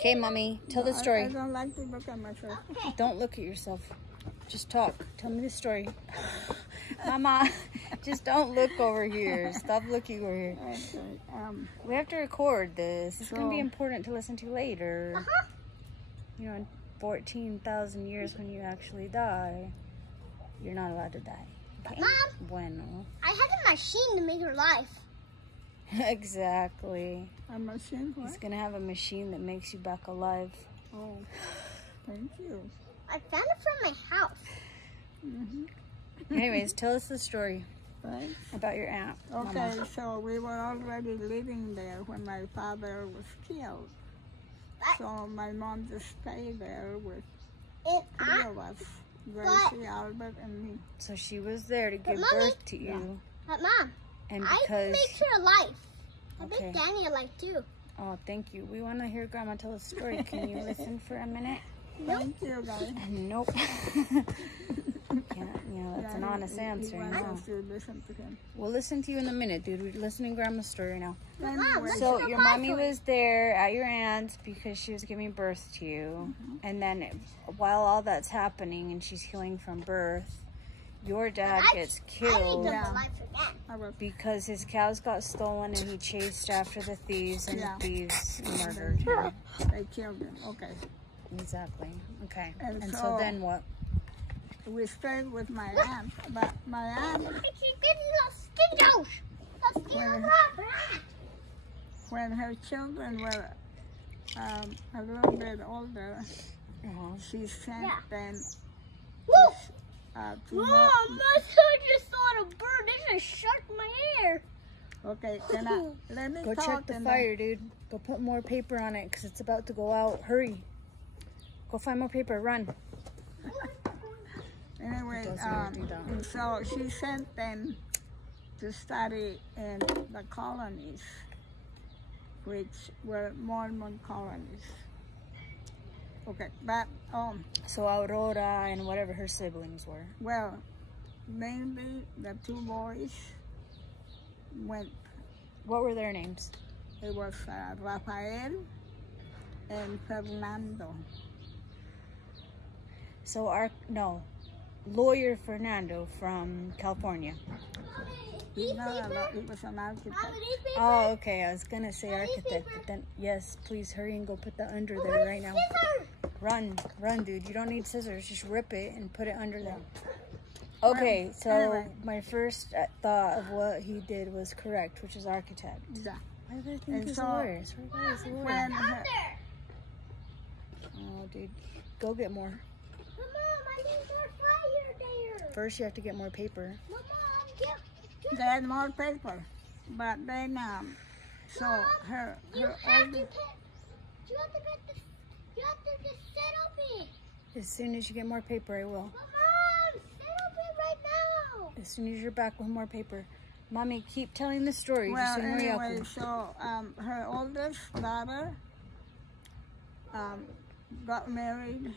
Okay, Mommy, tell the story. I don't like to look at myself. Don't look at yourself. Just talk. Tell me the story. Mama, just don't look over here. Stop looking over here. Okay, We have to record this. It's going to be So- important to listen to later. You know, in 14,000 years when you actually die, you're not allowed to die. Okay? Mom! Bueno. I had a machine to make her life. Exactly. a machine, He's what? going to have a machine that makes you back alive. Oh, thank you. I found it from my house. Anyways, tell us the story Right? about your aunt. Okay, Mama. so we were already living there when my father was killed. So my mom just stayed there with And three of us, Gracie, Albert, and me. So she was there to give Mommy- birth to you. But Mom, And I because... make her a life. I Okay. make Danny a life too. Oh, thank you. We want to hear Grandma tell a story. Can you listen for a minute? Thank you, guys. Nope. That's an honest answer. He wants No. us to listen to him. We'll listen to you in a minute, dude. We're listening to Grandma's story now. Anyway, So Listen to your my mommy story. was there at your aunt's because she was giving birth to you. And then while all that's happening and she's healing from birth, your dad gets I need killed them Yeah. a life again. I was, because his cows got stolen and he chased after the thieves and Yeah. the thieves murdered him. they killed him. Okay. Exactly. Okay. And And so so- then what? We stayed with my aunt, but my aunt, I keep getting lost stintos. Lost Well, stintos. when her children were a little bit older, Uh-huh. she sent Yeah. them Woo! to Mom, know. my son just saw a bird. It just shark my hair. Okay, can I, let me Go talk check the and fire, dude. Go put more paper on it because it's about to go out. Hurry. Go find more paper. Run. Anyway, It doesn't do that. and so she sent them to study in the colonies, which were Mormon colonies. Okay, but So Aurora and whatever her siblings were. well, mainly the two boys went. What were their names? It was Rafael and Fernando. So Lawyer Fernando from California. He was an architect. Oh, okay. I was gonna say architect, but then yes, please hurry and go put that under there right now. Run, dude. You don't need scissors. Just rip it and put it under there. Okay, so anyway. my first thought of what he did was correct, which is architect. Yeah. Why do they think And he's so, a lawyer? I swear to God, he's a lawyer. When her, Oh, dude. Go get more. Mom, I need more fire there. First, you have to get more paper. Mom, get. they had more paper, but then so her You her have to older, get. You have to get the. You have to just settle me. As soon as you get more paper, I will. Mom, settle me right now. As soon as you're back with more paper. Mommy, keep telling the story. well, Just hurry up. anyway, so her oldest daughter got married,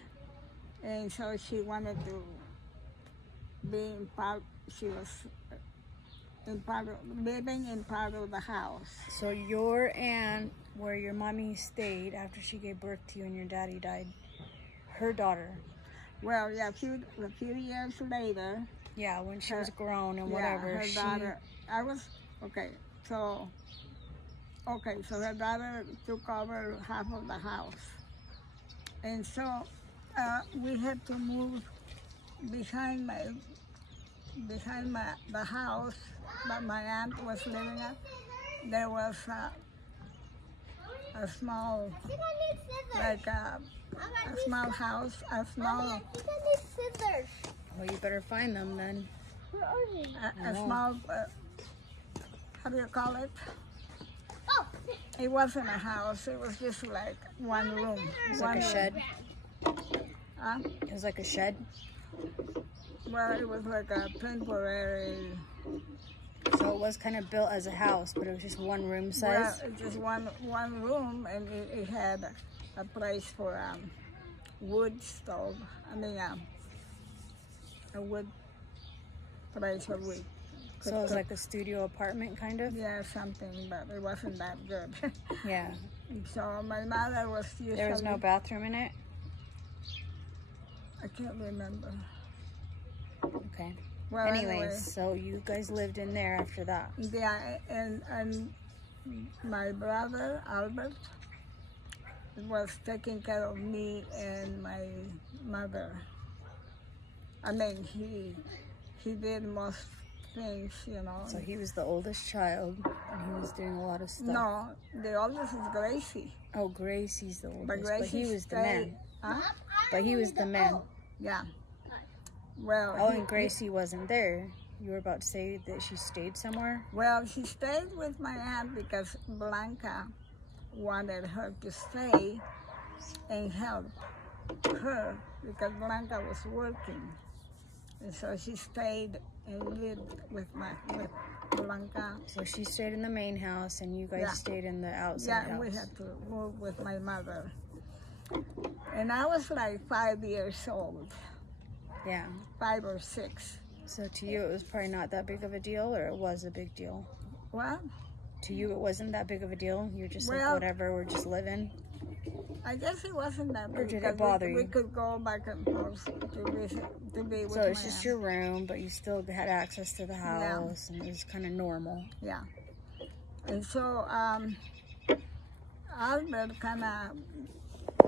and so she wanted to be in part. She was living in part of the house. So your aunt, where your mommy stayed after she gave birth to you and your daddy died, her daughter, Well, yeah, a few years later, yeah, when she was Her- grown and yeah, whatever, her she, daughter. I was so her daughter took over half of the house, and so we had to move behind the house that my aunt was living at. There was a small, I think I need scissors. like a small house, a small, I think I need scissors. well, you better find them then. Where are they? a small. How do you call it? Oh, It wasn't a house. It was just like one room. It was like a shed. Huh? It was like a shed. Well, it was like a temporary. So it was kind of built as a house, but it was just one room Well, size. it's just one room, and it had a place for wood stove. I mean, a wood place where we So it was like a studio apartment kind of. yeah, something, but it wasn't that good. Yeah. So my mother was usually... There was no bathroom in it? I can't remember. Okay. Well, Anyways, anyway, so you guys lived in there after that. yeah, and my brother, Albert, was taking care of me and my mother. I mean, he did most things, you know. So he was the oldest child, and he was doing a lot of stuff. No, the oldest is Gracie. Oh, Gracie's the oldest, but Gracie he was the stayed- man. Huh? But he was the man. Yeah. Well, Oh, and Gracie wasn't there. You were about to say that she stayed somewhere? Well, she stayed with my aunt because Blanca wanted her to stay and help her because Blanca was working. And so she stayed and lived with Blanca. So she stayed in the main house, and you guys Yeah. stayed in the outside Yeah, house. we had to move with my mother. And I was like 5 years old, Yeah. 5 or 6. So to you, it was probably not that big of a deal, or it was a big deal? Well, To you, it wasn't that big of a deal? You're just like, Well- whatever, we're just living? I guess it wasn't that Or big did it because bother we you? could go back and forth to visit, to be with So my it's just aunt. your room, but you still had access to the house, and it was kind of normal. Yeah. And so Albert kind of,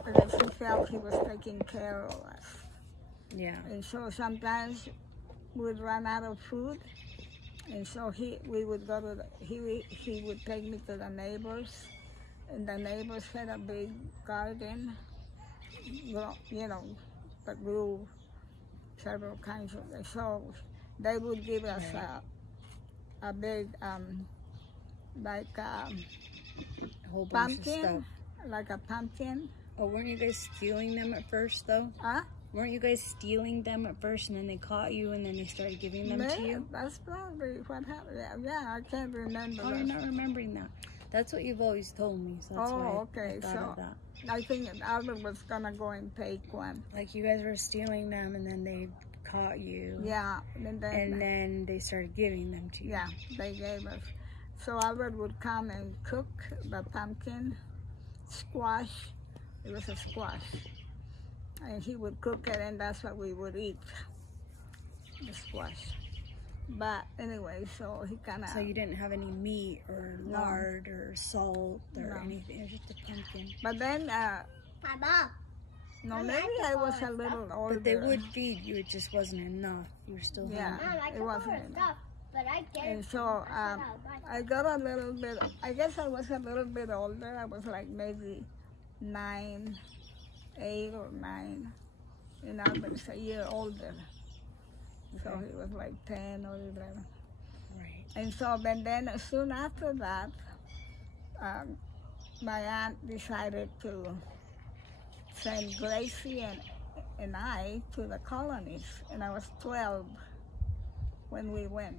because he felt he was taking care of us. Yeah. And so sometimes we'd run out of food. And so we would go to he would take me to the neighbors. And the neighbors had a big garden, well, you know, that grew several kinds of, so they would give us a big, like A whole bunch of pumpkin, stuff. like a pumpkin. Oh, weren't you guys stealing them at first, though? Huh? Weren't you guys stealing them at first, and then they caught you, and then they started giving them to Man, you? that's probably what happened. Yeah, I can't remember. Oh, that. you're not remembering that. That's what you've always told me, so that's why Oh, okay, I thought so of that. I think Albert was gonna go and take one. Like, you guys were stealing them, and then they caught you. Yeah, and And then they started giving them to you. yeah, they gave us. So Albert would come and cook the pumpkin squash. It was a squash, and he would cook it, and that's what we would eat, the squash. But anyway, so he kind of. So you didn't have any meat or No. lard or salt or No. anything. It was just a pumpkin. But then, Mama. no, maybe I was a little older. But they would feed you. It just wasn't enough. You were still Yeah. hungry. Mom, I It took all wasn't her enough. stuff, but I gave And so I got a little bit, I guess I was a little bit older. I was like maybe 9, 8 or 9. And Albert's a year older. So Okay. he was like 10 or 11. Right. And so then soon after that, my aunt decided to send Gracie and I to the colonies. And I was 12 when we went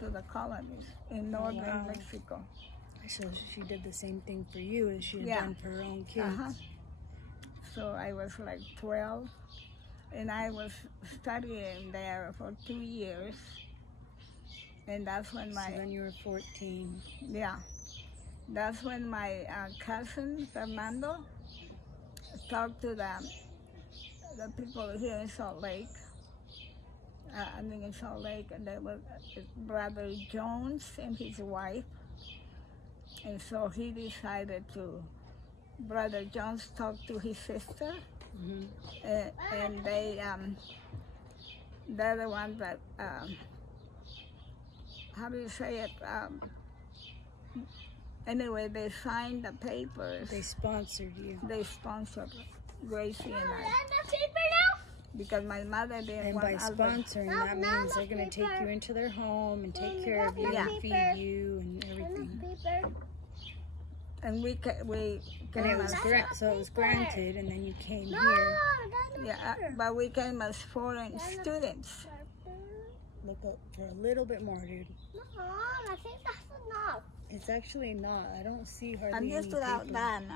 to the colonies in northern wow. Mexico. So she did the same thing for you as she had Yeah. done for her own kids. Uh-huh. So I was like 12, and I was studying there for 2 years. And that's when So then you were 14. that's when my cousin Fernando talked to the people here in Salt Lake. In Salt Lake, and there was Brother Jones and his wife. And so he decided to, Brother Jones talked to his sister, Mm-hmm. and they're the ones that, how do you say it? Anyway, they signed the papers. They sponsored you. They sponsored Gracie and I, the paper now? because my mother didn't And want by Albert. sponsoring, that means they're going to take you into their home and take care of you Yeah. and feed you and everything. Paper. And we And came it was as, so it was granted, and then you came No, here. but we came as foreign students. Look up for a little bit more, dude. Mom, I think that's enough. It's actually not. I don't see hardly I'm any used to that. paper.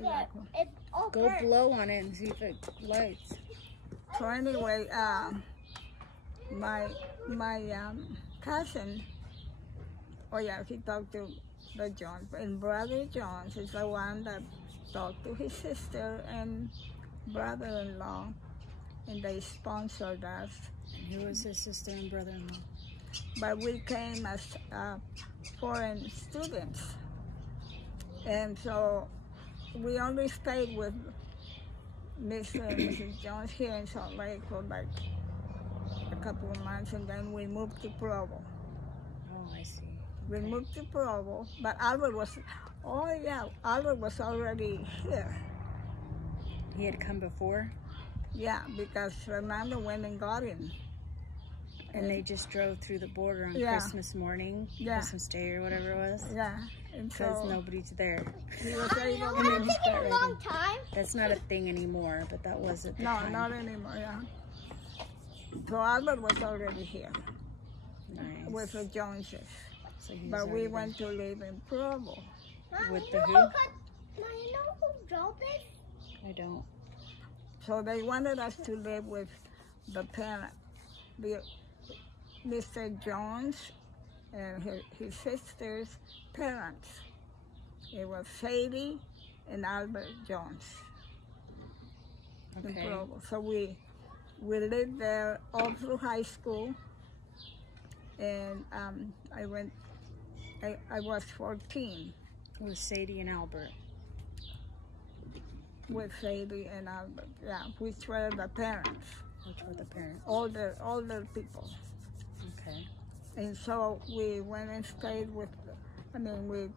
Yeah, it's all Go burnt. blow on it and see if it lights. So anyway, my cousin, he talked to the Jones. And Brother Jones is the one that talked to his sister and brother-in-law, and they sponsored us. And who was his sister and brother-in-law? But we came as foreign students. And so we only stayed with Mr. and Mrs. Jones here in Salt Lake for like a couple of months, and then we moved to Provo. Oh, I see. We moved to Provo, but Albert was already here. He had come before? Yeah, because Fernando went and got him. And they just drove through the border on Yeah. Christmas morning, Yeah. Christmas Day or whatever it was, Yeah, and because so nobody's there. he was You know able what? to. It's taking a long time. That's not a thing anymore, but that was at the No, time. not anymore, yeah. So Albert was already here Nice. with the Joneses. So he was But we already went to live in Provo. Mom, With you the know who? Mom, you know who drove this? there. I don't. So they wanted us to live with the parent, Mr. Jones and his sister's parents. It was Sadie and Albert Jones in Okay. Provo. So we lived there all through high school, and I was 14 With Sadie and Albert. with Sadie and Albert, yeah, which were the parents, Which were the parents? older people. Okay. And so we went and stayed with, we,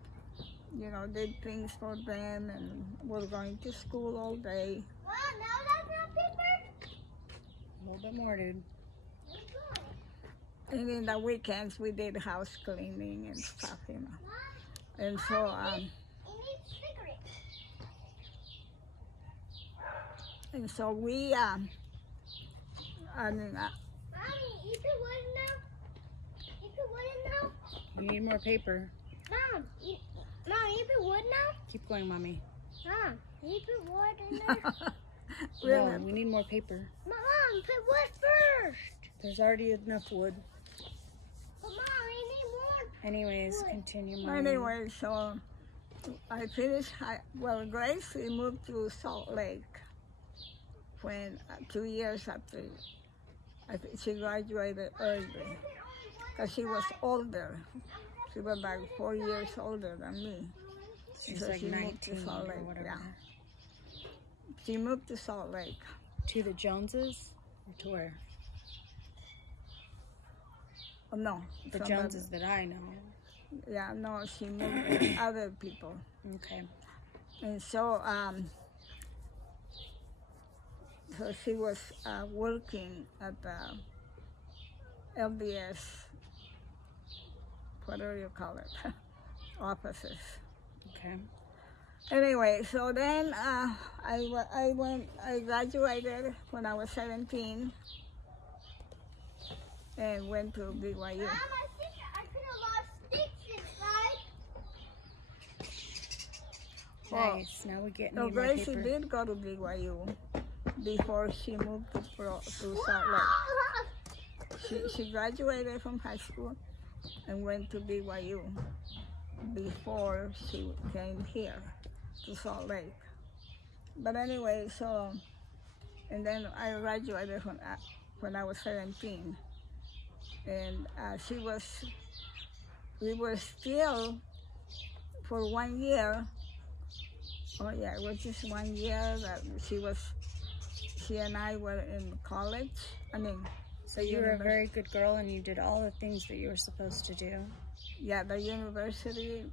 did things for them, and were going to school all day. Wow, now that's not paper. A little bit more, dude. And in the weekends, we did house cleaning and stuff, And so, It needs cigarettes. and so we, Mommy, you can wood now? You can wood now? You need more paper. Mom, you can wood now? Keep going, Mommy. Mom, you put wood in there? really, No, we need more paper. Mom, put wood first. There's already enough wood. But Mom, we need more. Anyways, continue, Mommy. anyway, so I finished, Gracie moved to Salt Lake when 2 years after she graduated early, because she was older. She was like 4 years older than me. She's So like she moved to 19 Salt or Lake, whatever. yeah. She moved to Salt Lake. To the Joneses? Or to where? Oh, no. The from Joneses that I know. Yeah, no, she moved with other people. Okay. And so, so she was working at the LDS, whatever you call it, offices. Okay. Anyway, so then I graduated when I was 17 and went to BYU. Mom, I think I put a lot of sticks inside. Well, Nice. Now we get No, need more Gracie paper. did go to BYU before she moved to Salt Lake. She graduated from high school and went to BYU before she came here to Salt Lake. But anyway, so, and then I graduated when I was 17. And we were still, for 1 year, oh yeah, it was just 1 year that she and I were in college. So you were a very good girl and you did all the things that you were supposed to do. Yeah, the university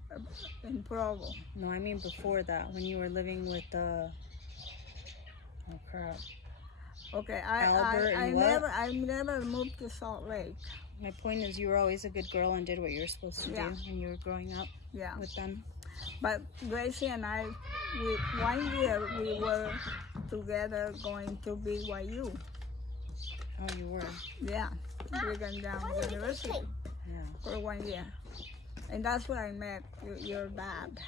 in Provo. No, I mean before that, when you were living with the... Oh, crap. Okay, Albert I and what? never moved to Salt Lake. My point is you were always a good girl and did what you were supposed to Yeah. do when you were growing up Yeah, with them. but Gracie and I, 1 year we were together going to BYU. Oh, you were. Yeah, Brigham Young University Yeah. for 1 year. And that's where I met your dad.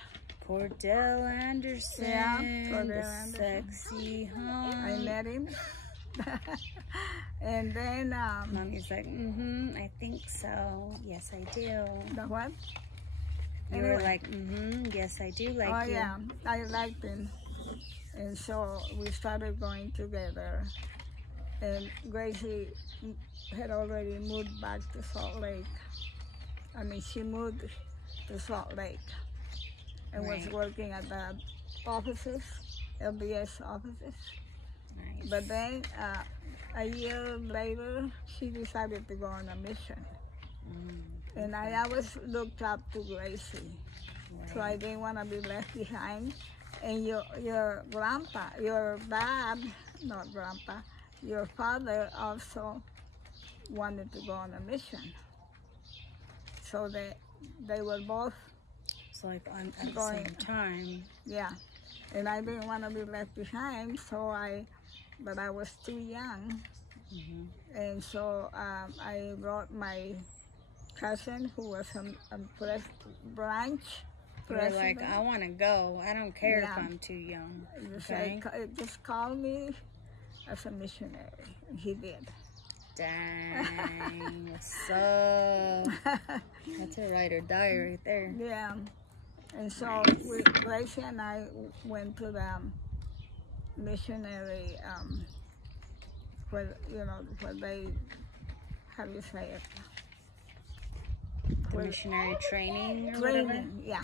Cordell Anderson. Yeah, Cordell the Anderson. sexy, I met him. And then, Mommy's like, I think so. Yes, I do. the what? You were like, yes, I do like oh you. yeah, I liked him. And so we started going together. And Gracie had already moved back to Salt Lake. I mean, she moved to Salt Lake and was Right. working at the offices, LBS offices. Nice. But then a year later, she decided to go on a mission. And I always looked up to Gracie, so I didn't want to be left behind. And your grandpa, your dad, not grandpa, your father also wanted to go on a mission. So they were both, So like at the going- same time. yeah. And I didn't want to be left behind, but I was too young. And so I wrote my cousin, who was a branch You're like, president. I want to go. I don't care if Yeah. I'm too young. You Okay. say, just call me as a missionary. And he did. Dang. What's up? That's a ride or die right there. Yeah. And so Gracie and I went to the missionary, where they, how do you say it? The missionary training or whatever. Training, yeah.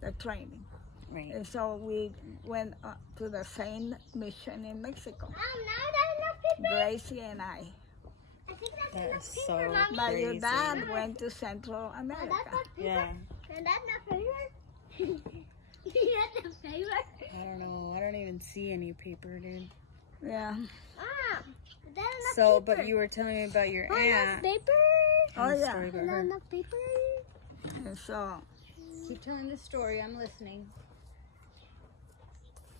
The training. Right. And so we went to the same mission in Mexico. Now that's not paper. Gracie and I. I think that's That not is paper, so Mommy. But your Crazy. dad went to Central Now America. that's not paper. Yeah. And that's not paper. That's not paper. I don't know. I don't even see any paper, dude. Yeah. Ah, that's not So, paper. but you were telling me about your Oh, aunt. that's paper. Oh, I'm yeah. sorry about And her. that's not paper. And so, Keep telling the story. I'm listening.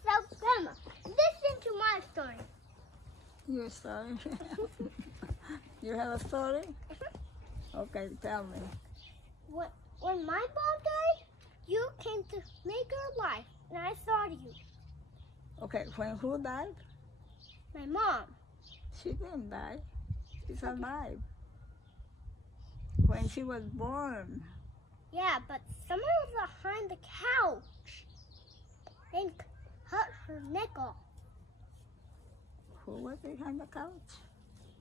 So, Grandma, listen to my story. your story. You have a story? Okay, tell me. When my mom died, you came to make her life, and I thought of you. Okay, when who died? My mom. She didn't die. She's alive. When she was born. Yeah, but someone was behind the couch and cut her neck off. Who was behind the couch?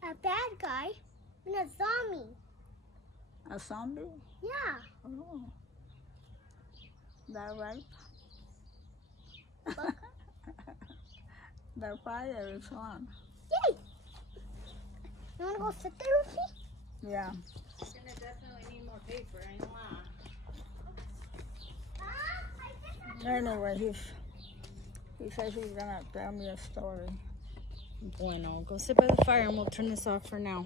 A bad guy and a zombie. A zombie? Yeah. Oh. That right? Look. The fire is on. Yay! You wanna go sit there with me? Yeah. She's gonna definitely need more paper. I know why. Anyway, he says he's gonna tell me a story. Bueno, go sit by the fire and we'll turn this off for now.